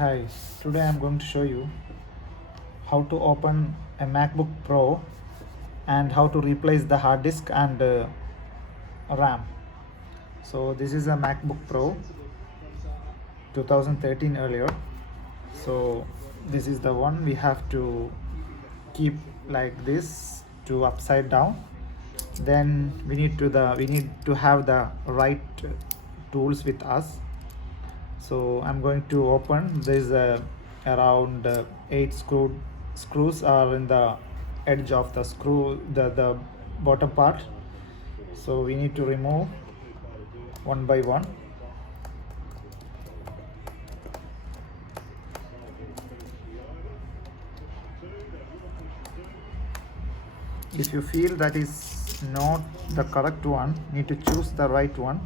Hi, today I'm going to show you how to open a MacBook Pro and how to replace the hard disk and RAM. So this is a MacBook Pro 2013 earlier. So this is the one we have to keep like this to upside down. Then we need to have the right tools with us. So I'm going to open. There's around 8 screws are in the edge of the screw, the bottom part. So we need to remove one by one. If you feel that is not the correct one, need to choose the right one.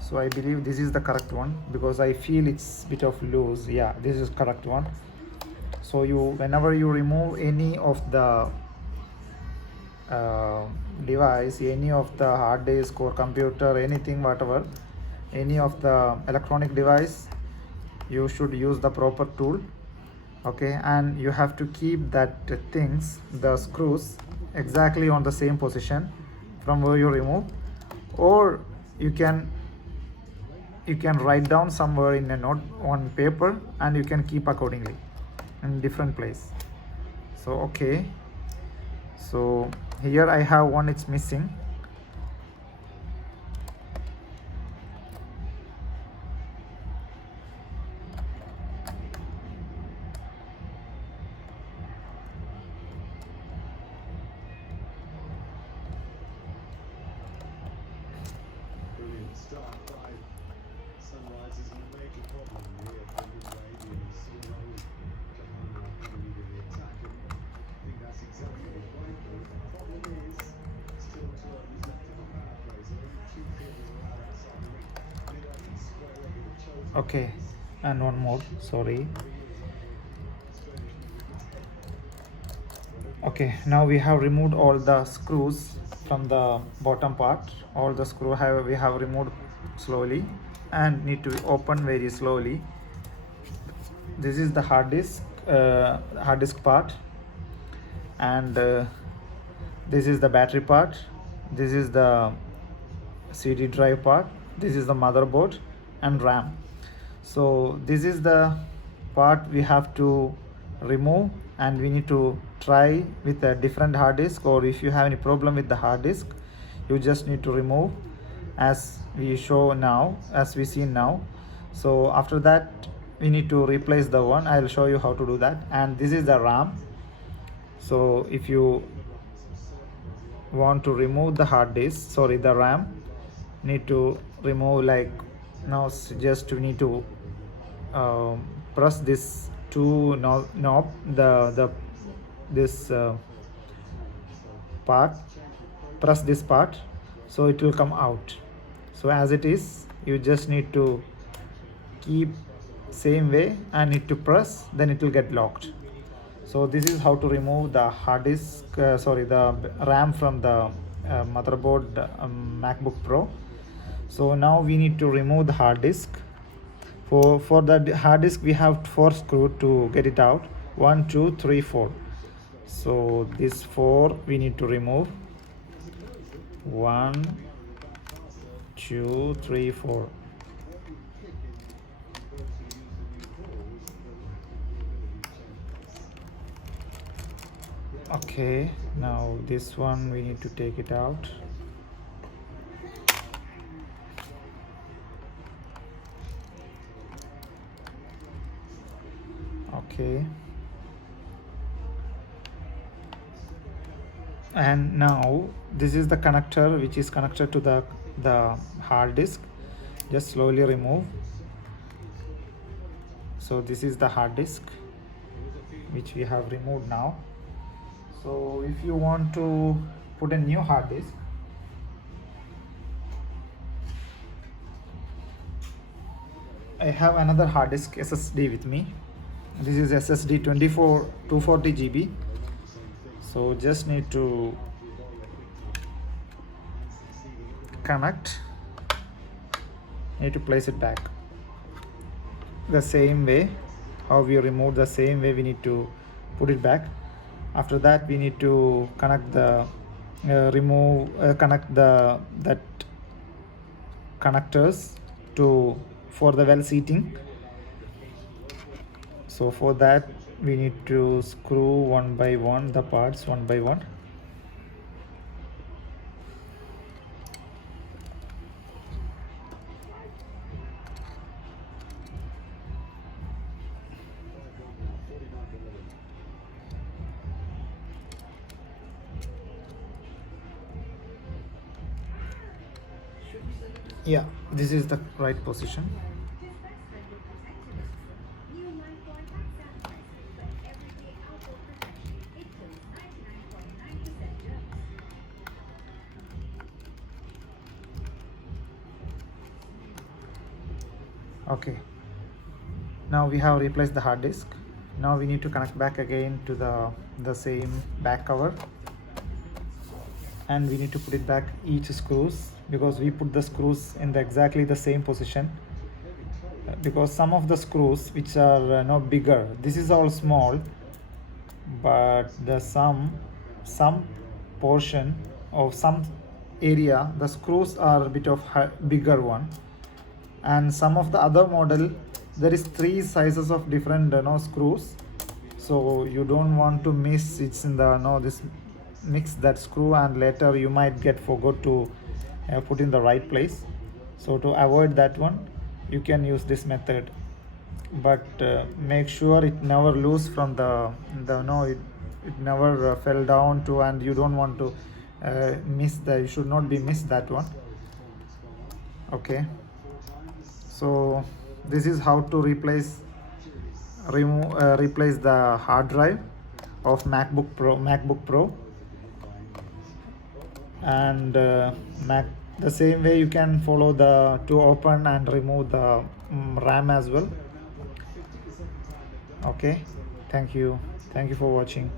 So I believe this is the correct one because I feel it's bit of loose. Yeah, this is correct one. So whenever you remove any of the device, any of the hard disk or computer, anything, whatever, any of the electronic device, you should use the proper tool. Okay, and you have to keep the screws exactly on the same position from where you remove, or you can write down somewhere in a note on paper and you can keep accordingly in different place. So okay, so here I have one, it's missing. Brilliant start by Sunrise is a major problem here for Midway. You see Raul Kahana leading the attack, and I think that's exactly the right move. The problem is, still 2 overs left in the power play, so only 2 fielders allowed outside the ring. Midway needs to square up with the chosen. Okay, and one more, sorry. Okay, now we have removed all the screws from the bottom part. All the we have removed slowly and need to open very slowly. This is the hard disk part, and this is the battery part. This is the CD drive part. This is the motherboard and RAM. So this is the part we have to remove, and we need to try with a different hard disk, or if you have any problem with the hard disk, you just need to remove as we see now. So after that we need to replace the one. I'll show you how to do that. And this is the RAM. So if you want to remove the RAM, need to remove like now. Just we need to press this knob, this part, press this part, so it will come out. So as it is, you just need to keep same way and need to press, then it will get locked. So this is how to remove the the RAM from the motherboard MacBook Pro. So now we need to remove the hard disk. For the hard disk we have 4 screws to get it out. 1, 2, 3, 4. So this 4 we need to remove. 1, 2, 3, 4. Okay, now this one we need to take it out. Okay, and now this is the connector which is connected to the hard disk. Just slowly remove. So this is the hard disk which we have removed now. So if you want to put a new hard disk, I have another hard disk SSD with me. This is SSD 240 GB. So just need to connect, need to place it back the same way. how we removed, the same way we need to put it back. After that we need to connect the connect the that connectors to for the well seating. So for that we need to screw one by one the parts one by one. Yeah, this is the right position. Okay, now we have replaced the hard disk. Now we need to connect back again to the same back cover, and we need to put it back each screws, because we put the screws in the exactly the same position, because some of the screws which are no bigger, this is all small, but the some portion of some area the screws are a bit of bigger one, and some of the other model there is three sizes of different screws, so you don't want to miss it's in the this mix that screw, and later you might get forgot to put in the right place. So to avoid that one you can use this method, but make sure it never loose from the no it never fell down to, and you don't want to miss the you should not be miss that one. Okay, so this is how to replace the hard drive of MacBook Pro and Mac. The same way you can follow the to open and remove the RAM as well. Okay, thank you for watching.